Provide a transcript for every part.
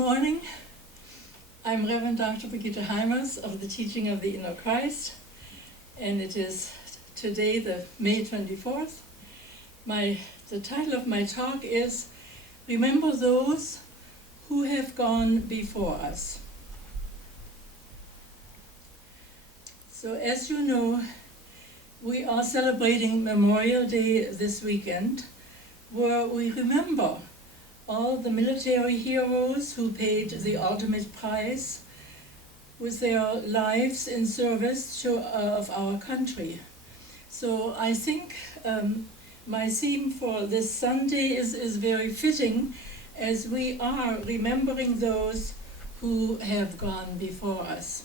morning. I'm Reverend Dr. Brigitte Heimers of the Teaching of the Inner Christ, and it is today the May 24th. The title of my talk is Remember Those Who Have Gone Before Us. So as you know, we are celebrating Memorial Day this weekend, where we remember all the military heroes who paid the ultimate price with their lives in service of our country. So I think my theme for this Sunday is very fitting, as we are remembering those who have gone before us.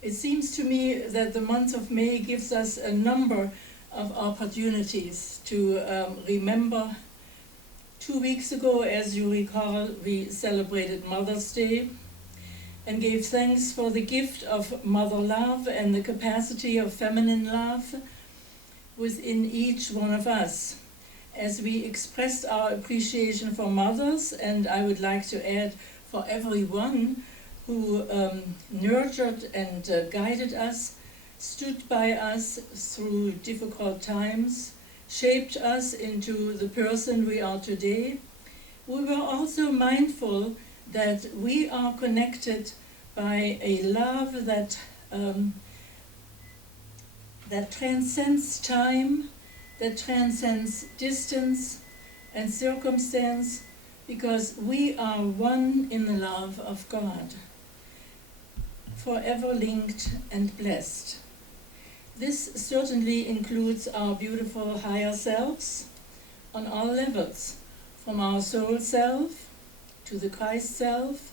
It seems to me that the month of May gives us a number of opportunities to remember. 2 weeks ago, as you recall, we celebrated Mother's Day and gave thanks for the gift of mother love and the capacity of feminine love within each one of us, as we expressed our appreciation for mothers, and I would like to add for everyone who nurtured and guided us, stood by us through difficult times, shaped us into the person we are today. We were also mindful that we are connected by a love that transcends time, that transcends distance and circumstance, because we are one in the love of God, forever linked and blessed. This certainly includes our beautiful higher selves on all levels, from our soul self to the Christ self,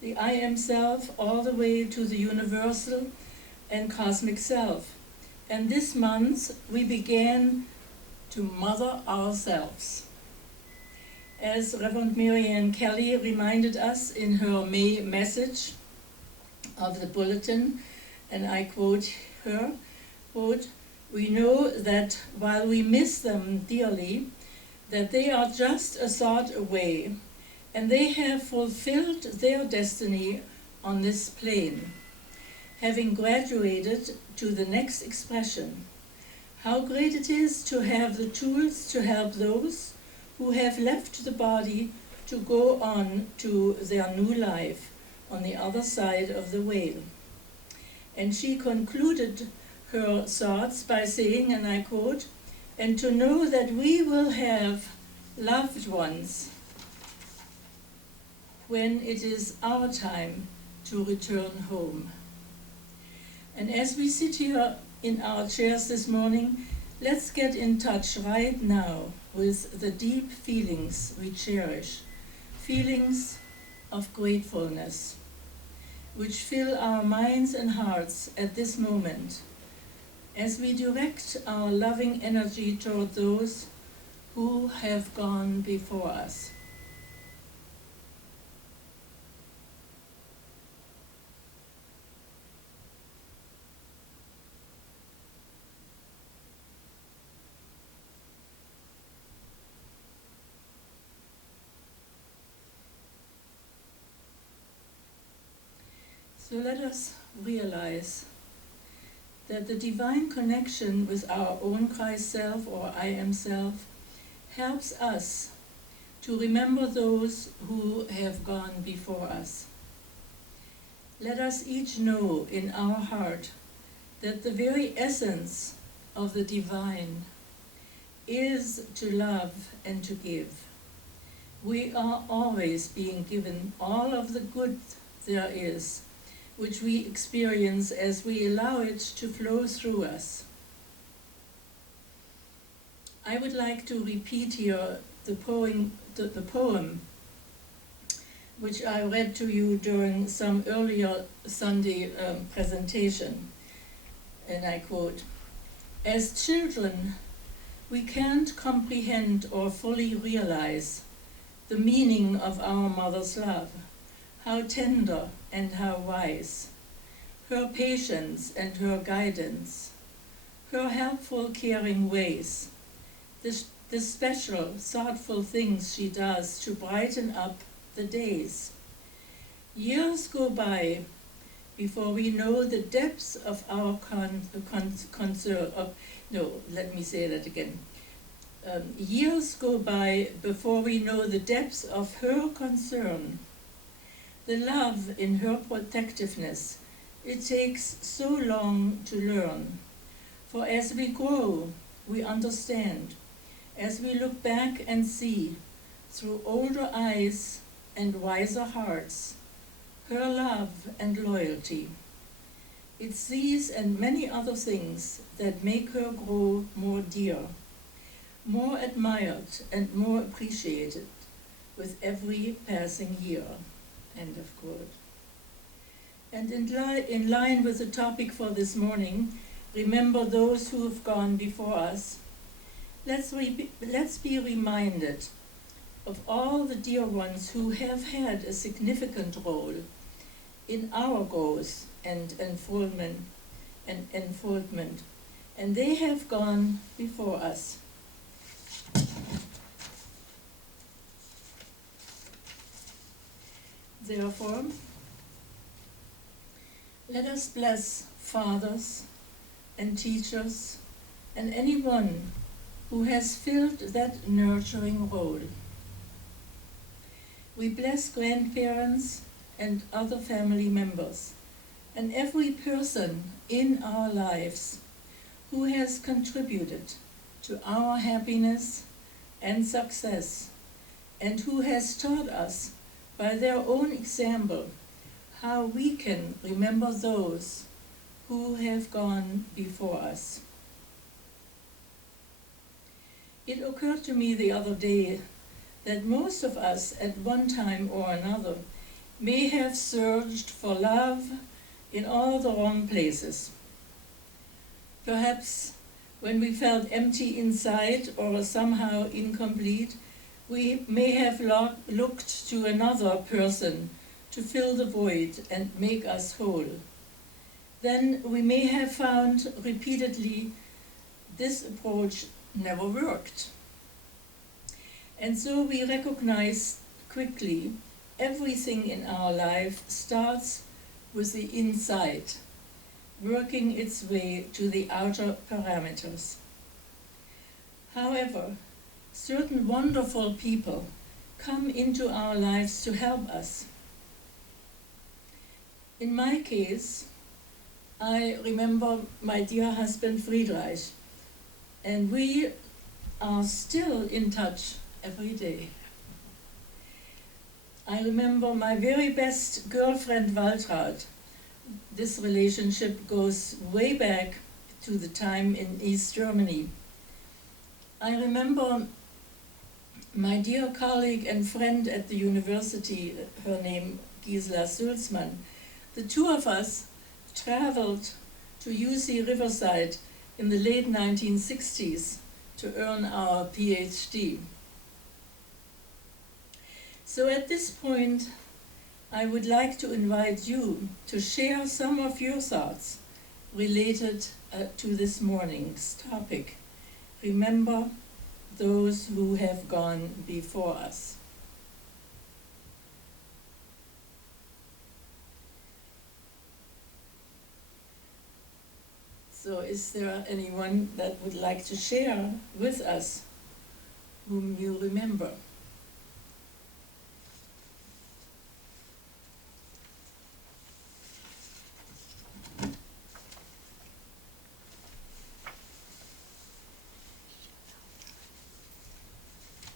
the I am self, all the way to the universal and cosmic self. And this month we began to mother ourselves. As Reverend Marianne Kelly reminded us in her May message of the bulletin, and I quote her, quote, "We know that while we miss them dearly, that they are just a thought away, and they have fulfilled their destiny on this plane, having graduated to the next expression. How great it is to have the tools to help those who have left the body to go on to their new life on the other side of the veil." And she concluded her thoughts by saying, and I quote, "And to know that we will have loved ones when it is our time to return home." And as we sit here in our chairs this morning, let's get in touch right now with the deep feelings we cherish, feelings of gratefulness, which fill our minds and hearts at this moment, as we direct our loving energy toward those who have gone before us. So let us realize that the divine connection with our own Christ self, or I am self, helps us to remember those who have gone before us. Let us each know in our heart that the very essence of the divine is to love and to give. We are always being given all of the good there is, which we experience as we allow it to flow through us. I would like to repeat here the poem which I read to you during some earlier Sunday presentation. And I quote, "As children, we can't comprehend or fully realize the meaning of our mother's love, how tender and how wise, her patience and her guidance, her helpful, caring ways, the special, thoughtful things she does to brighten up the days. Years go by before we know the depths of our concern. No, let me say that again. Years go by before we know the depths of her concern, the love in her protectiveness. It takes so long to learn. For as we grow, we understand. As we look back and see, through older eyes and wiser hearts, her love and loyalty. It's these and many other things that make her grow more dear, more admired and more appreciated with every passing year. End of quote. And in line with the topic for this morning, remember those who have gone before us. Let's be reminded of all the dear ones who have had a significant role in our growth and unfoldment, and they have gone before us. Therefore, let us bless fathers and teachers and anyone who has filled that nurturing role. We bless grandparents and other family members and every person in our lives who has contributed to our happiness and success and who has taught us by their own example how we can remember those who have gone before us. It occurred to me the other day that most of us at one time or another may have searched for love in all the wrong places. Perhaps when we felt empty inside or somehow incomplete, we may have looked to another person to fill the void and make us whole. Then we may have found repeatedly this approach never worked. And so we recognize quickly everything in our life starts with the inside, working its way to the outer parameters. However, certain wonderful people come into our lives to help us. In my case, I remember my dear husband Friedrich, and we are still in touch every day. I remember my very best girlfriend Waltraud. This relationship goes way back to the time in East Germany. I remember my dear colleague and friend at the university, her name Gisela Sulzmann. The two of us traveled to UC Riverside in the late 1960s to earn our PhD. So at this point, I would like to invite you to share some of your thoughts related to this morning's topic. Remember those who have gone before us. So is there anyone that would like to share with us whom you remember?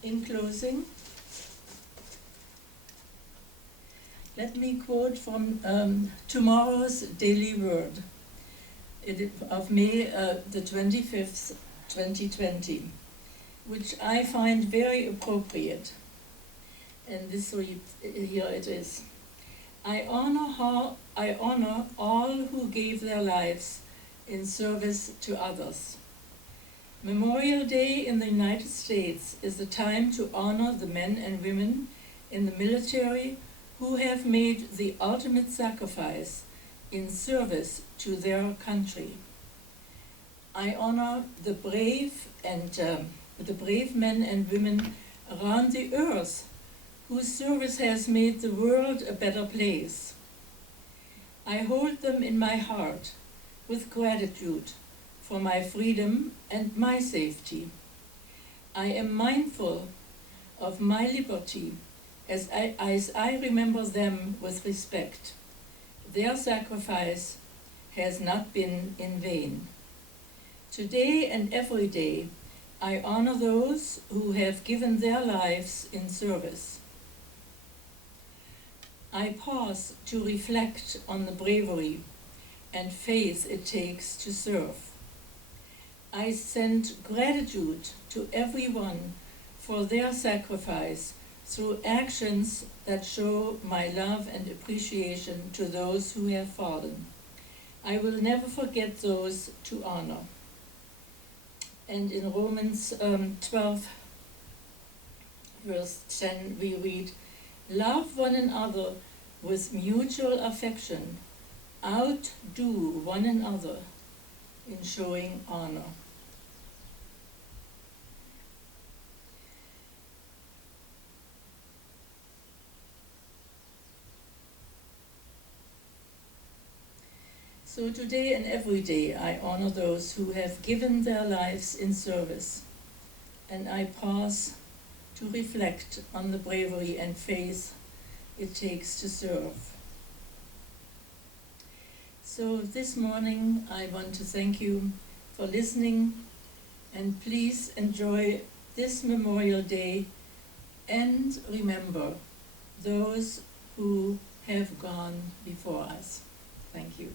In closing, let me quote from tomorrow's Daily Word of May the 25th, 2020, which I find very appropriate. And this reads, here it is. I honor all who gave their lives in service to others. Memorial Day in the United States is a time to honor the men and women in the military who have made the ultimate sacrifice in service to their country. I honor the brave and the brave men and women around the earth whose service has made the world a better place. I hold them in my heart with gratitude for my freedom and my safety. I am mindful of my liberty as I remember them with respect. Their sacrifice has not been in vain. Today and every day, I honor those who have given their lives in service. I pause to reflect on the bravery and faith it takes to serve. I send gratitude to everyone for their sacrifice through actions that show my love and appreciation to those who have fallen. I will never forget those to honor. And in Romans 12, verse 10, we read, "Love one another with mutual affection. Outdo one another in showing honor." So today and every day I honor those who have given their lives in service, and I pause to reflect on the bravery and faith it takes to serve. So this morning I want to thank you for listening, and please enjoy this Memorial Day and remember those who have gone before us. Thank you.